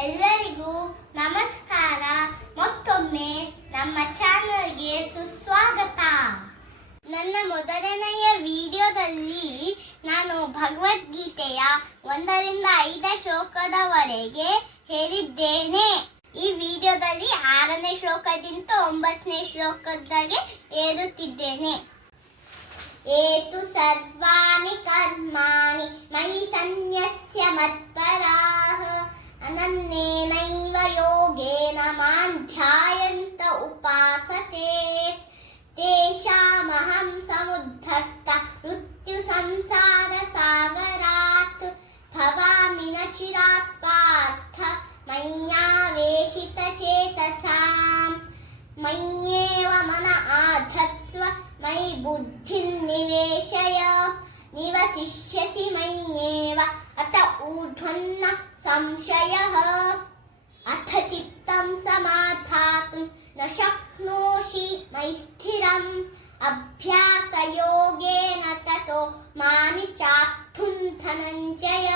ಎಲ್ಲರಿಗೂ ನಮಸ್ಕಾರ. ಮತ್ತೊಮ್ಮೆ ನಮ್ಮ ಚಾನಲ್ಗೆ ಸುಸ್ವಾಗತ. ನನ್ನ ಮೊದಲನೆಯ ವಿಡಿಯೋದಲ್ಲಿ ನಾನು ಭಗವದ್ಗೀತೆಯ 1ರಿಂದ 5 ಶ್ಲೋಕದವರೆಗೆ ಹೇಳಿದ್ದೇನೆ. ಈ ವಿಡಿಯೋದಲ್ಲಿ 6ನೇ ಶ್ಲೋಕದಿಂದ 9ನೇ ಶ್ಲೋಕದವರೆಗೆ ಹೇಳುತ್ತಿದ್ದೇನೆ. ಏತು ಸರ್ವಾಣಿ ಕರ್ಮಾಣಿ ಮಯಿ ಸನ್ಯಸ್ಯ ಮತ್ಪರಾಃ ಅನನ್ಯೇನೈವ ಯೋಗೇನ ಮಾಂ ಧ್ಯಾಯಂತ ಉಪಾಸತೆ ತೇಷಾಮಹಂ ಸಮುದ್ಧರ್ತ ಮೃತ್ಯು ಸಂಸಾರ ಸಾಗರಾತ್ ಭವಾಮಿ ನ ಚಿರಾತ್ ಪಾರ್ಥ ಮಯ್ಯಾವೇಶಿತ ಚೇತಸಾಂ ಮಯ್ಯೇವ ಮನ ಆಧತ್ಸ್ವ ಮಯಿ ಬುದ್ಧಿಂ ನಿವೇಶಯ ನಿವಸಿಷ್ಯಸಿ ಮಯ್ಯೇವ ಅತ ಊರ್ಧ್ವನ್ನ ಸಂಶಯಃ ಅಥ ಚಿತ್ತಂ ಸಮಾಧಾತುಂ ನ ಶಕ್ನೋಷಿ ಮಯಿ ಸ್ಥಿರಂ ಅಭ್ಯಾಸ ಯೋಗೇನ ತತೋ ಮಾನಿ ಚಾಪ್ತುಂ ಧನಂಜಯ.